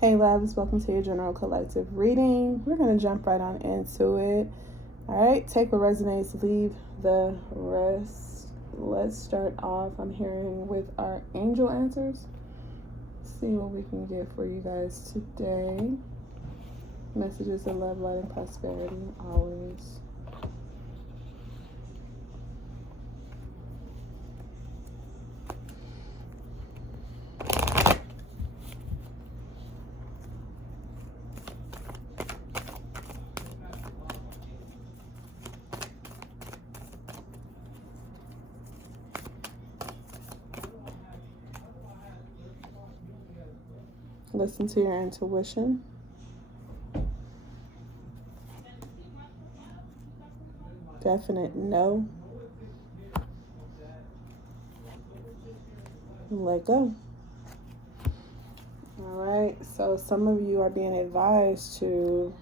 Hey loves, welcome to your general collective reading. We're going to jump right on into it. All right, take what resonates, leave the rest. Let's start off. I'm hearing with our angel answers. See what we can get for you guys today. Messages of love, light, and prosperity always. Listen to your intuition. Definite no. Let go. All right, so some of you are being advised to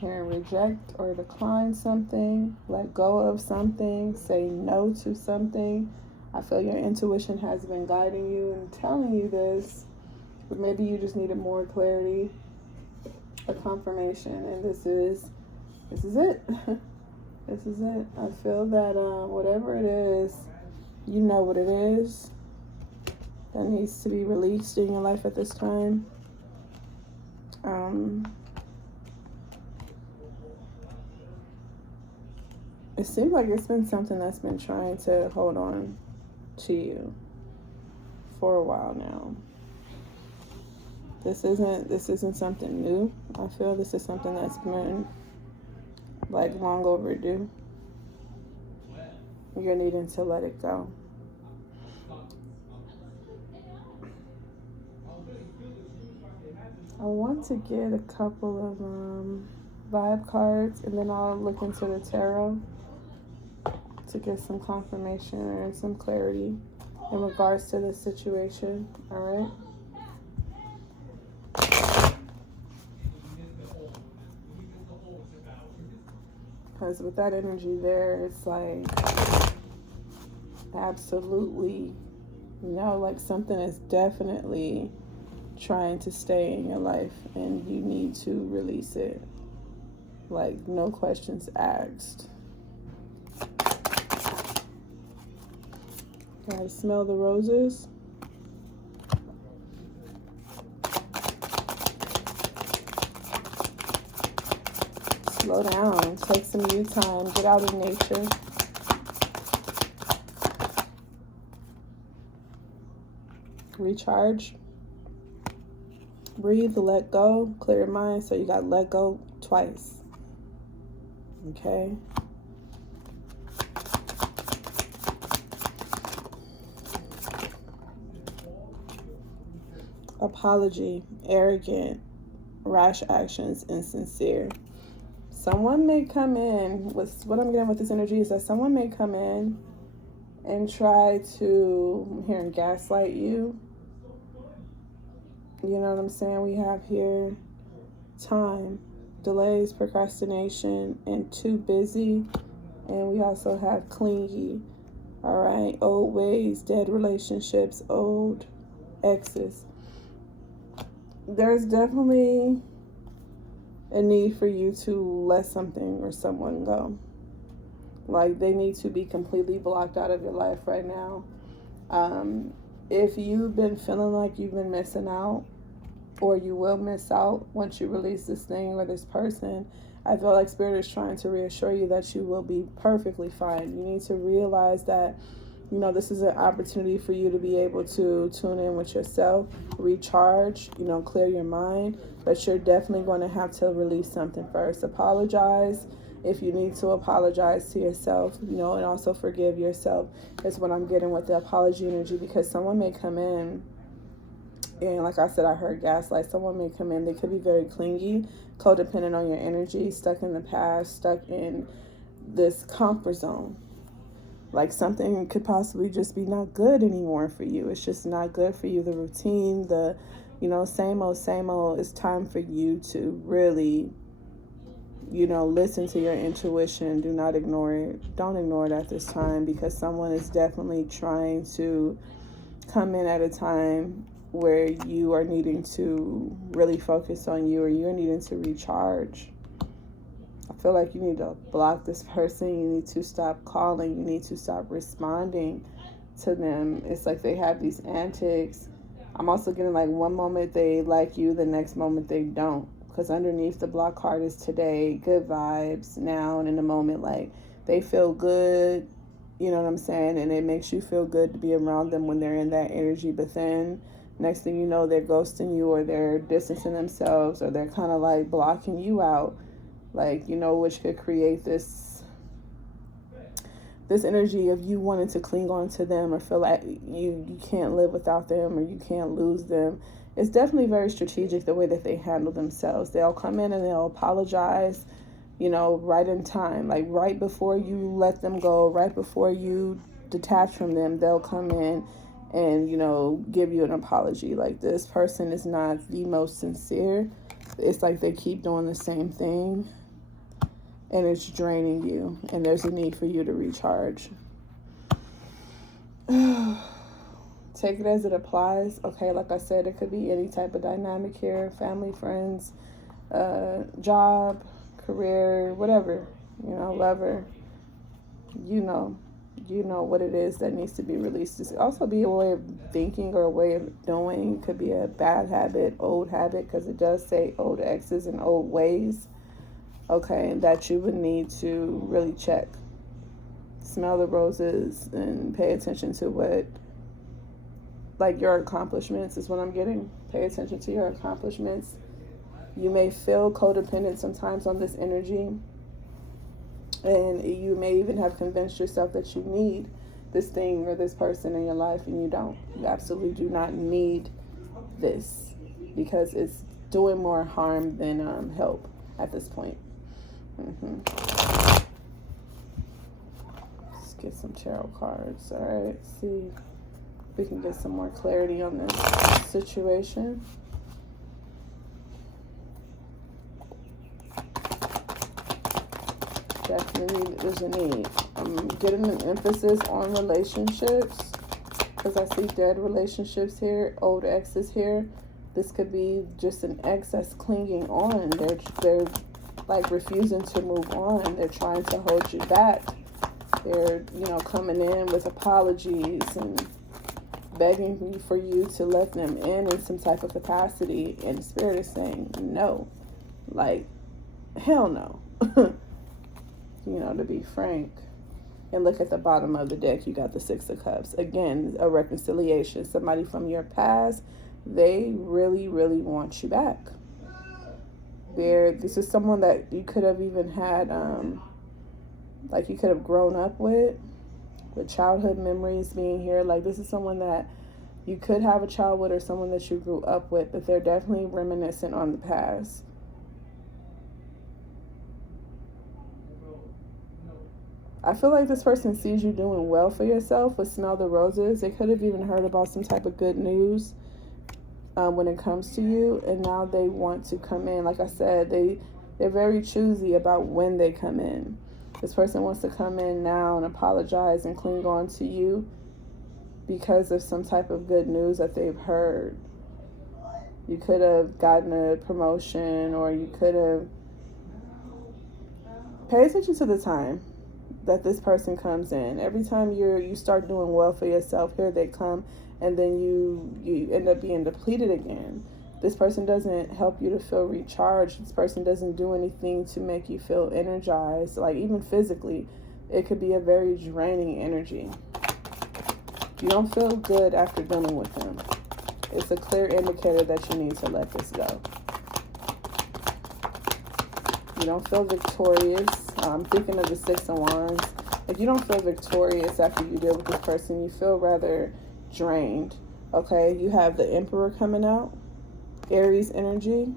reject or decline something, let go of something, say no to something. I feel your intuition has been guiding you and telling you this, but maybe you just needed more clarity or confirmation, and this is it. This is it. I feel that whatever it is, you know what it is that needs to be released in your life at this time. It seems like it's been something that's been trying to hold on to you for a while now. This isn't something new. I feel this is something that's been like long overdue. You're needing to let it go. I want to get a couple of vibe cards, and then I'll look into the tarot to get some confirmation and some clarity in regards to this situation. All right. Because with that energy there, it's like absolutely, like something is definitely trying to stay in your life and you need to release it. Like, no questions asked. I smell the roses. Slow down, take some you time, get out in nature. Recharge. Breathe, let go, clear your mind. So you got let go twice. Okay. Apology, arrogant, rash actions, insincere. Someone may come in with what I'm getting with this energy is that someone may come in and try to, I'm hearing, gaslight you. You know what I'm saying? We have here time, delays, procrastination, and too busy. And we also have clingy. All right, old ways, dead relationships, old exes. There's definitely a need for you to let something or someone go. Like, they need to be completely blocked out of your life right now. If you've been feeling like you've been missing out, or you will miss out once you release this thing or this person, I feel like Spirit is trying to reassure you that you will be perfectly fine. You need to realize that, this is an opportunity for you to be able to tune in with yourself, recharge, clear your mind, but you're definitely going to have to release something first. Apologize if you need to apologize to yourself, and also forgive yourself is what I'm getting with the apology energy, because someone may come in, and like I said, I heard gaslight. Someone may come in, they could be very clingy, codependent on your energy, stuck in the past, stuck in this comfort zone. Like, something could possibly just be not good anymore for you. It's just not good for you. The routine, the, same old. It's time for you to really, listen to your intuition. Do not ignore it. Don't ignore it at this time, because someone is definitely trying to come in at a time where you are needing to really focus on you, or you're needing to recharge. I feel like you need to block this person. You need to stop calling. You need to stop responding to them. It's like they have these antics. I'm also getting like one moment they like you, the next moment they don't. Because underneath the block card is today, good vibes, now and in the moment, like they feel good, you know what I'm saying? And it makes you feel good to be around them when they're in that energy. But then next thing you know, they're ghosting you, or they're distancing themselves, or they're kind of like blocking you out, like, you know, which could create this energy of you wanting to cling on to them, or feel like you can't live without them, or you can't lose them. It's definitely very strategic the way that they handle themselves. They'll come in and they'll apologize, you know, right in time, like right before you let them go, right before you detach from them, they'll come in and, you know, give you an apology. Like, this person is not the most sincere. It's like they keep doing the same thing, and it's draining you, and there's a need for you to recharge. Take it as it applies. Okay, like I said, it could be any type of dynamic here: family, friends, job, career, whatever, you know, lover. You know what it is that needs to be released. This could also be a way of thinking or a way of doing. It could be a bad habit, old habit, because it does say old exes and old ways. Okay, that you would need to really check. Smell the roses and pay attention to what, like, your accomplishments is what I'm getting. Pay attention to your accomplishments. You may feel codependent sometimes on this energy, and you may even have convinced yourself that you need this thing or this person in your life, and you don't. You absolutely do not need this, because it's doing more harm than help at this point. Let's get some tarot cards. All right, see if we can get some more clarity on this situation. Definitely there's a need. I'm getting an emphasis on relationships, because I see dead relationships here, old exes here. This could be just an ex that's clinging on. They're like refusing to move on. They're trying to hold you back. They're, you know, coming in with apologies and begging for you to let them in some type of capacity, and the spirit is saying no, like, hell no. You know, to be frank. And look at the bottom of the deck, you got the Six of Cups. Again, a reconciliation. Somebody from your past, they really, really want you back. This is someone that you could have even had, like, you could have grown up with childhood memories being here. Like, this is someone that you could have a child with, or someone that you grew up with, but they're definitely reminiscent on the past. I feel like this person sees you doing well for yourself with Smell the Roses. They could have even heard about some type of good news when it comes to you, and now they want to come in. Like I said, they're very choosy about when they come in. This person wants to come in now and apologize and cling on to you because of some type of good news that they've heard. You could have gotten a promotion, or you could have... Pay attention to the time that this person comes in. Every time you start doing well for yourself, here they come, and then you end up being depleted again. This person doesn't help you to feel recharged. This person doesn't do anything to make you feel energized, like even physically. It could be a very draining energy. You don't feel good after dealing with them. It's a clear indicator that you need to let this go. You don't feel victorious. I'm thinking of the Six of Wands. If you don't feel victorious after you deal with this person, you feel rather drained. Okay, you have the Emperor coming out. Aries energy.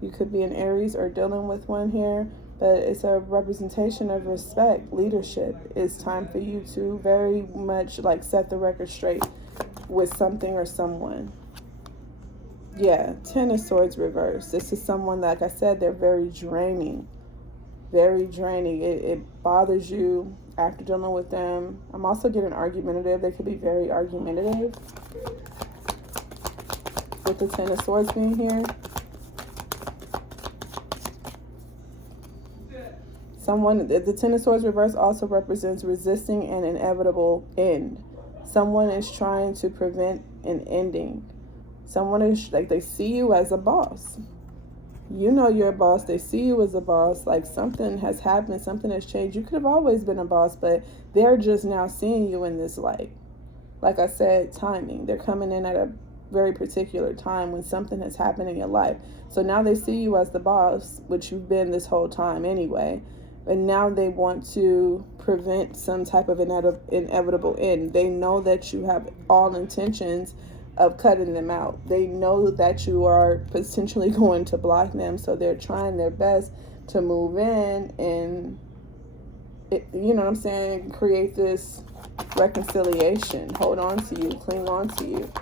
You could be an Aries or dealing with one here, but it's a representation of respect, leadership. It's time for you to very much like set the record straight with something or someone. Yeah, Ten of Swords reverse. This is someone, like I said, they're very draining. Very draining. It bothers you after dealing with them. I'm also getting argumentative. They could be very argumentative. with the Ten of Swords being here. The Ten of Swords reverse also represents resisting an inevitable end. Someone is trying to prevent an ending. Someone is like, they see you as a boss. You know you're a boss. They see you as a boss. Like something has happened. Something has changed. You could have always been a boss, but they're just now seeing you in this light. Like I said, timing. They're coming in at a very particular time when something has happened in your life. So now they see you as the boss, which you've been this whole time anyway. And now they want to prevent some type of inevitable end. They know that you have all intentions of cutting them out. They know that you are potentially going to block them. So they're trying their best to move in and, you know what I'm saying, create this reconciliation. Hold on to you. Cling on to you.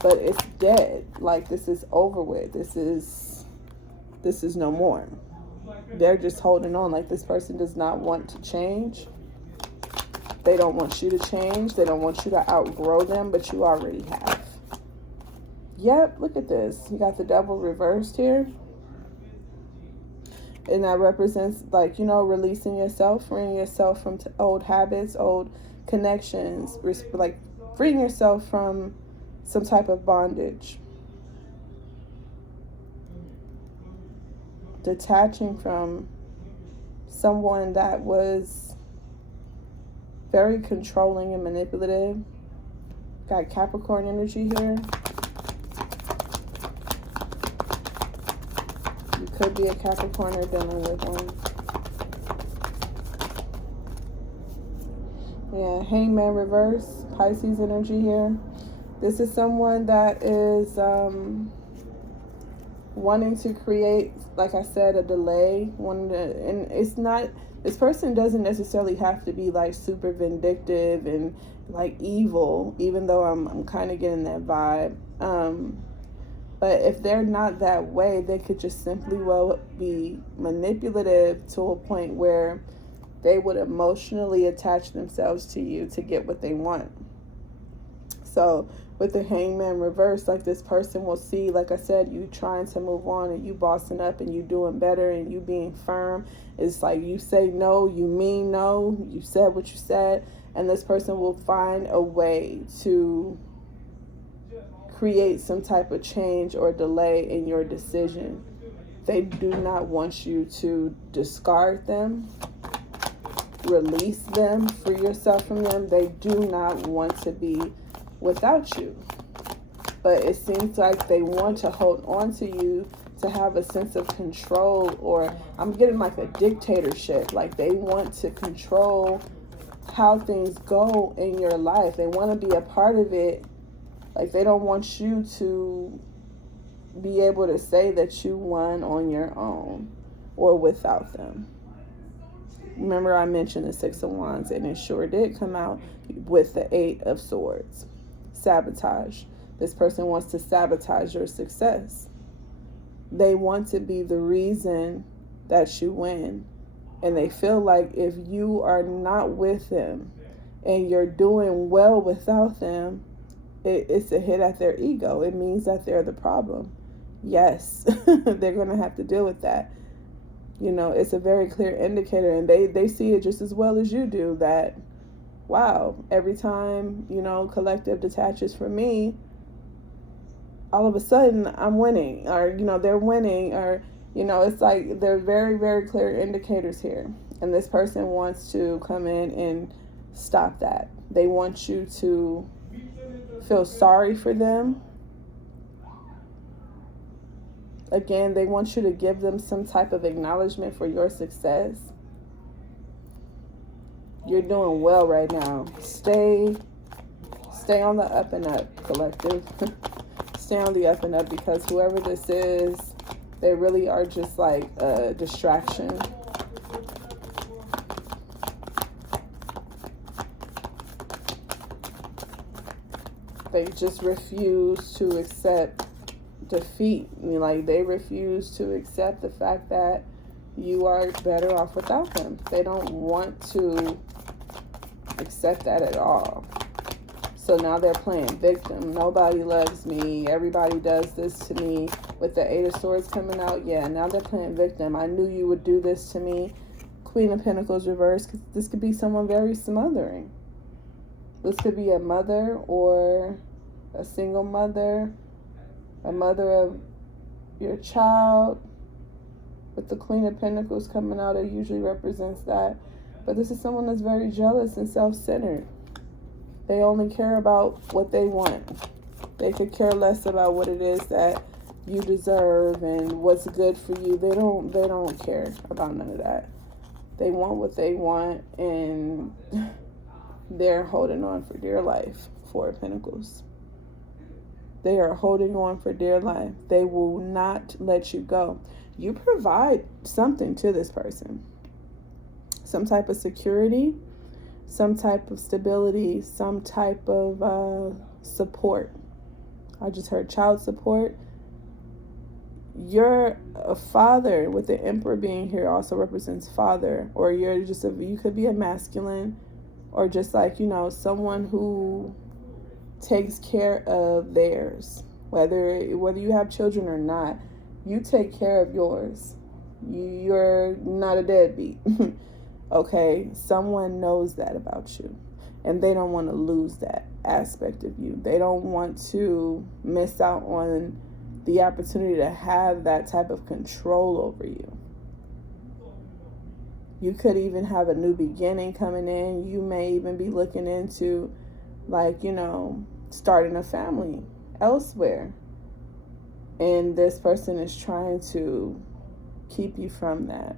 But it's dead. Like, this is over with. This is no more. They're just holding on. Like, this person does not want to change. They don't want you to change. They don't want you to outgrow them, but you already have. Yep, look at this. You got the Devil reversed here. And that represents, like, you know, releasing yourself, freeing yourself from old habits, old connections, like freeing yourself from some type of bondage. Detaching from someone that was very controlling and manipulative. Got Capricorn energy here. You could be a Capricorn or dealing with one. Yeah, Hangman reverse, Pisces energy here. This is someone that is wanting to create, like I said, a delay. And it's not, this person doesn't necessarily have to be like super vindictive and like evil, even though I'm kind of getting that vibe. But if they're not that way, they could just simply well be manipulative to a point where they would emotionally attach themselves to you to get what they want. So with the Hangman reverse, like this person will see, like I said, you trying to move on and you bossing up and you doing better and you being firm. It's like you say no, you mean no, you said what you said, and this person will find a way to create some type of change or delay in your decision. They do not want you to discard them, release them, free yourself from them. They do not want to be without you. But it seems like they want to hold on to you to have a sense of control, or I'm getting like a dictatorship. Like they want to control how things go in your life. They want to be a part of it. Like they don't want you to be able to say that you won on your own or without them. Remember I mentioned the Six of Wands, and it sure did come out with the Eight of Swords. Sabotage. This person wants to sabotage your success. They want to be the reason that you win. And they feel like if you are not with them and you're doing well without them, it's a hit at their ego. It means that they're the problem. Yes, they're going to have to deal with that. You know, it's a very clear indicator, and they see it just as well as you do, that, wow, every time, you know, collective detaches from me, all of a sudden I'm winning, or, you know, they're winning, or, you know, it's like they're very, very clear indicators here. And this person wants to come in and stop that. They want you to feel sorry for them. Again, they want you to give them some type of acknowledgement for your success. You're doing well right now. Stay on the up and up, collective. Stay on the up and up, because whoever this is, they really are just like a distraction. They just refuse to accept defeat. I mean, like they refuse to accept the fact that you are better off without them. They don't want to accept that at all. So now they're playing victim. Nobody loves me. Everybody does this to me. With the Eight of Swords coming out, yeah, now they're playing victim. I knew you would do this to me. Queen of Pentacles reversed. This could be someone very smothering. This could be a mother or a single mother, a mother of your child. With the Queen of Pentacles coming out, it usually represents that. But this is someone that's very jealous and self-centered. They only care about what they want. They could care less about what it is that you deserve and what's good for you. They don't care about none of that. They want what they want, and they're holding on for dear life. Four of Pentacles. They are holding on for dear life. They will not let you go. You provide something to this person. Some type of security, some type of stability, some type of support. I just heard child support. You're a father, with the Emperor being here also represents father, or you're just you could be a masculine, or just like, someone who takes care of theirs. Whether you have children or not, you take care of yours. You're not a deadbeat. Okay, someone knows that about you, and they don't want to lose that aspect of you. They don't want to miss out on the opportunity to have that type of control over you. You could even have a new beginning coming in. You may even be looking into, starting a family elsewhere. And this person is trying to keep you from that.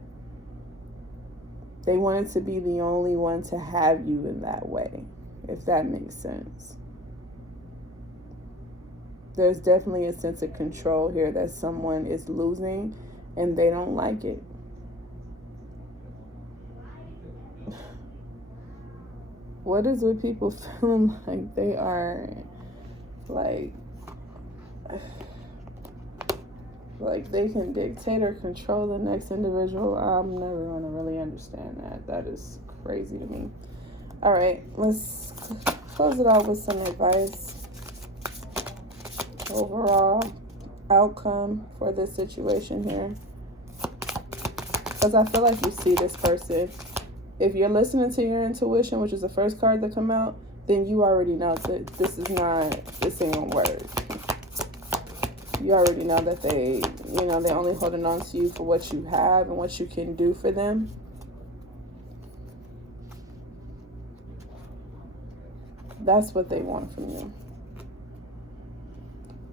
They wanted to be the only one to have you in that way, if that makes sense. There's definitely a sense of control here that someone is losing, and they don't like it. What is with people feeling like they are, like they can dictate or control the next individual? I'm never going to really understand that. That is crazy to me. All right, let's close it out with some advice. Overall outcome for this situation here. Because I feel like you see this person. If you're listening to your intuition, which is the first card that come out, then you already know that this ain't gonna work. You already know that they only holding on to you for what you have and what you can do for them. That's what they want from you.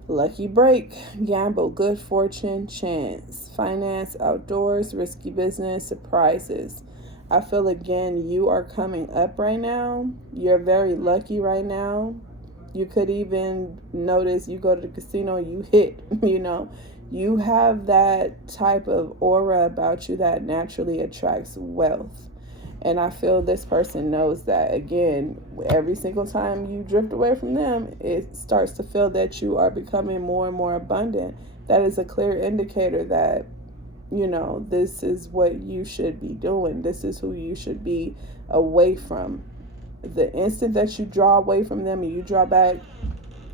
Lucky break, gamble, good fortune, chance, finance, outdoors, risky business, surprises. I feel again, you are coming up right now. You're very lucky right now. You could even notice you go to the casino, you hit, you have that type of aura about you that naturally attracts wealth. And I feel this person knows that. Again, every single time you drift away from them, it starts to feel that you are becoming more and more abundant. That is a clear indicator that, this is what you should be doing. This is who you should be away from. The instant that you draw away from them and you draw back,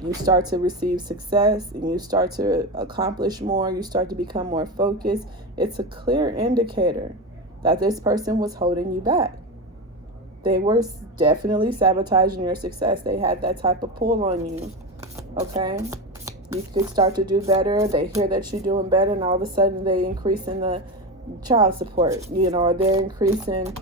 you start to receive success and you start to accomplish more. You start to become more focused. It's a clear indicator that this person was holding you back. They were definitely sabotaging your success. They had that type of pull on you, okay? You could start to do better. They hear that you're doing better, and all of a sudden they increase in the child support, or they're increasing,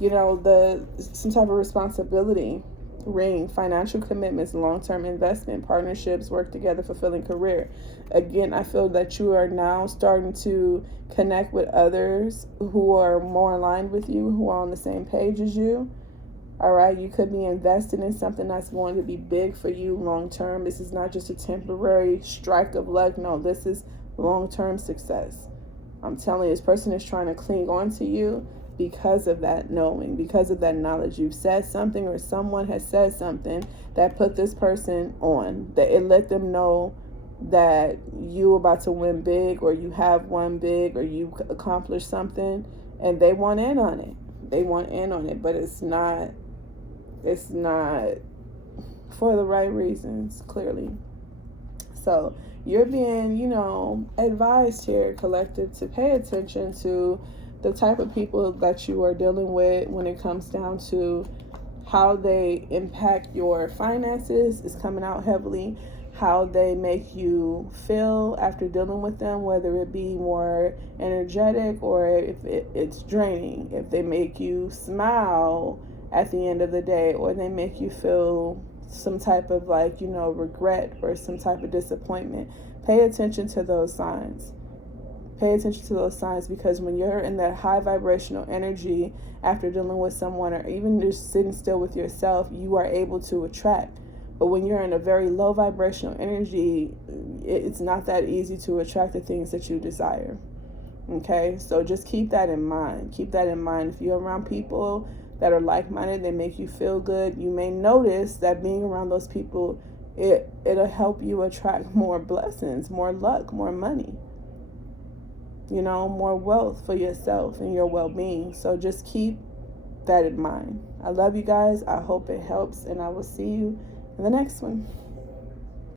some type of responsibility, ring, financial commitments, long-term investment, partnerships, work together, fulfilling career. Again, I feel that you are now starting to connect with others who are more aligned with you, who are on the same page as you. All right, you could be invested in something that's going to be big for you long-term. This is not just a temporary strike of luck. No, this is long-term success. I'm telling you, this person is trying to cling on to you because of that knowing, because of that knowledge. You've said something, or someone has said something that put this person on, that it let them know that you about to win big, or you have won big, or you accomplished something, and they want in on it. They want in on it, but it's not for the right reasons, clearly. So you're being, advised here, collective, to pay attention to the type of people that you are dealing with when it comes down to how they impact your finances is coming out heavily. How they make you feel after dealing with them, whether it be more energetic or if it's draining. If they make you smile at the end of the day, or they make you feel some type of regret or some type of disappointment. Pay attention to those signs. Pay attention to those signs, because when you're in that high vibrational energy after dealing with someone, or even just sitting still with yourself, you are able to attract. But when you're in a very low vibrational energy, it's not that easy to attract the things that you desire. Okay, so just keep that in mind. Keep that in mind. If you're around people that are like-minded, they make you feel good, you may notice that being around those people, it'll help you attract more blessings, more luck, more money, more wealth for yourself and your well-being. So just keep that in mind. I love you guys. I hope it helps, and I will see you in the next one.